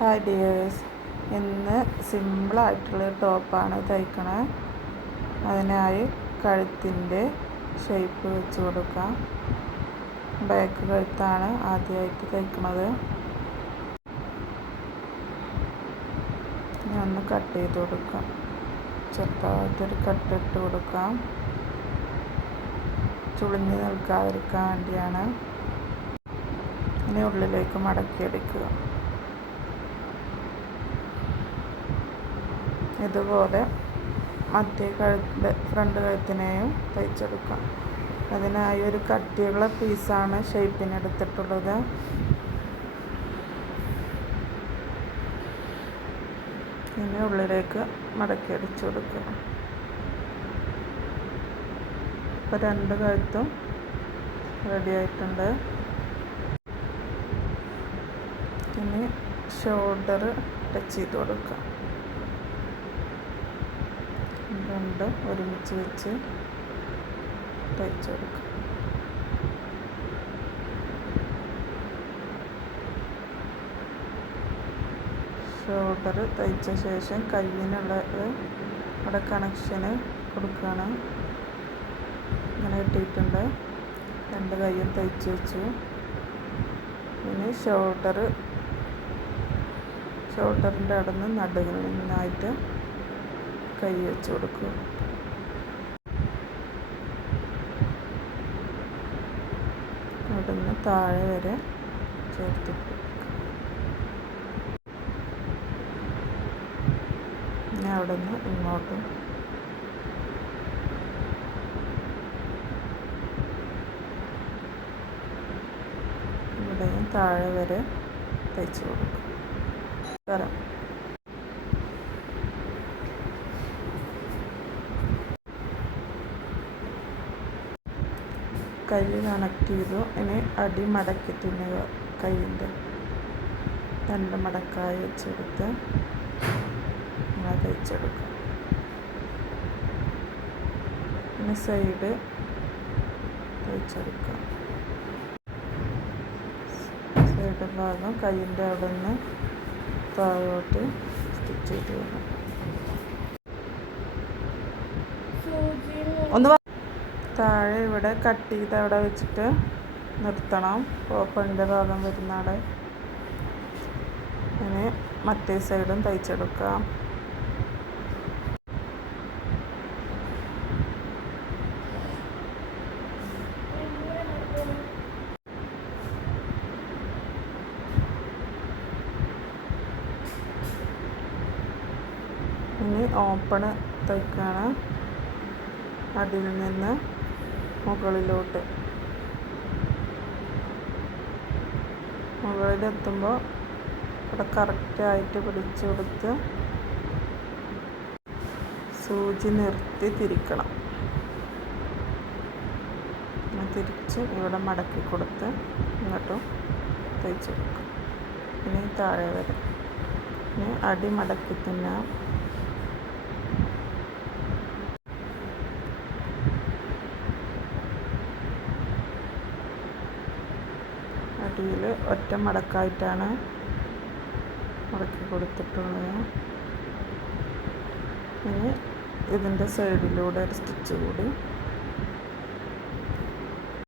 Hi dears, ഇന്ന് സിമ്പിളായിട്ടുള്ളൊരു ടോപ്പാണ് തയ്ക്കണത്. അതിനായി കഴുത്തിൻ്റെ ഷേപ്പ് വെച്ച് കൊടുക്കാം. ബാക്ക് കഴുത്താണ് ആദ്യമായിട്ട് തയ്ക്കുന്നത്. ഒന്ന് കട്ട് ചെയ്ത് കൊടുക്കാം. ചെറുതായിട്ടൊരു കട്ടിട്ട് കൊടുക്കാം. ചുളിഞ്ഞ് നിൽക്കാതിരിക്കാൻ വേണ്ടിയാണ്. ഇനി ഉള്ളിലേക്ക് മടക്കിയെടുക്കുക. ഇതുപോലെ മറ്റേ ഫ്രണ്ട് കഴുത്തിനെയും തയ്ച്ചെടുക്കാം. അതിനായി ഒരു കട്ടിയുള്ള പീസാണ് ഷേപ്പിന് എടുത്തിട്ടുള്ളത്. ഇനി ഉള്ളിലേക്ക് മടക്കി അടിച്ചു കൊടുക്കുക. ഇപ്പോൾ രണ്ട് കഴുത്തും റെഡി ആയിട്ടുണ്ട്. ഇനി ഷോൾഡർ ടച്ച് ചെയ്ത് കൊടുക്കാം. രണ്ടും ഒരുമിച്ച് വെച്ച് തയ്ച്ചു കൊടുക്കാം. ഷോൾഡർ തയ്ച്ച ശേഷം കയ്യിനുള്ളത് അവിടെ കണക്ഷന് കൊടുക്കുകയാണ്. ഇങ്ങനെ കിട്ടിയിട്ടുണ്ട്. രണ്ട് കയ്യും തയ്ച്ച് വെച്ചു. ഇനി ഷോൾഡറിൻ്റെ അവിടെ നിന്ന് നടുവിനായിട്ട് കൈ വെച്ച് കൊടുക്കുക. അവിടെ നിന്ന് താഴെ വരെ ചേർത്ത് പിന്നെ അവിടെ നിന്ന് ഇങ്ങോട്ടും ഇവിടെയും താഴെ വരെ തയ്ച്ച് കൊടുക്കും. കൈ കണക്ട് ചെയ്തു. ഇനി അടി മടക്കി തുന്നുക. കൈയിൻ്റെ രണ്ട് മടക്കായി വെച്ചെടുത്ത് അങ്ങനെ തയ്ച്ചെടുക്കുക. പിന്നെ സൈഡ് തയ്ച്ചെടുക്കുക. സൈഡ് ഭാഗം കൈയിൻ്റെ അവിടെ നിന്ന് താഴോട്ട് സ്റ്റിച്ച് ചെയ്ത് വേണം. താഴെ ഇവിടെ കട്ട് ചെയ്ത് അവിടെ വെച്ചിട്ട് നിർത്തണം. ഓപ്പണിൻ്റെ ഭാഗം വരുന്ന അവിടെ. ഇനി മറ്റേ സൈഡും തയ്ച്ചെടുക്കാം. ഇനി ഓപ്പണ് തയ്ക്കുകയാണ്. അടിയിൽ നിന്ന് മുകളിലോട്ട്. മുകളിലെത്തുമ്പോൾ ഇവിടെ കറക്റ്റായിട്ട് പിടിച്ചു കൊടുത്ത് സൂചി നിർത്തി തിരിക്കണം. തിരിച്ച് ഇവിടെ മടക്കി കൊടുത്ത് ഇങ്ങോട്ടും തയ്ച്ചു കൊടുക്കും. ഇനി താഴെ വരെ. ഇനി അടി മടക്കി തിന്നാം. അടിയിൽ ഒറ്റ മടക്കായിട്ടാണ് മടക്കി കൊടുത്തിട്ടുള്ളത്. ഇനി ഇതിൻ്റെ സൈഡിലൂടെ ഒരു സ്റ്റിച്ച് കൂടി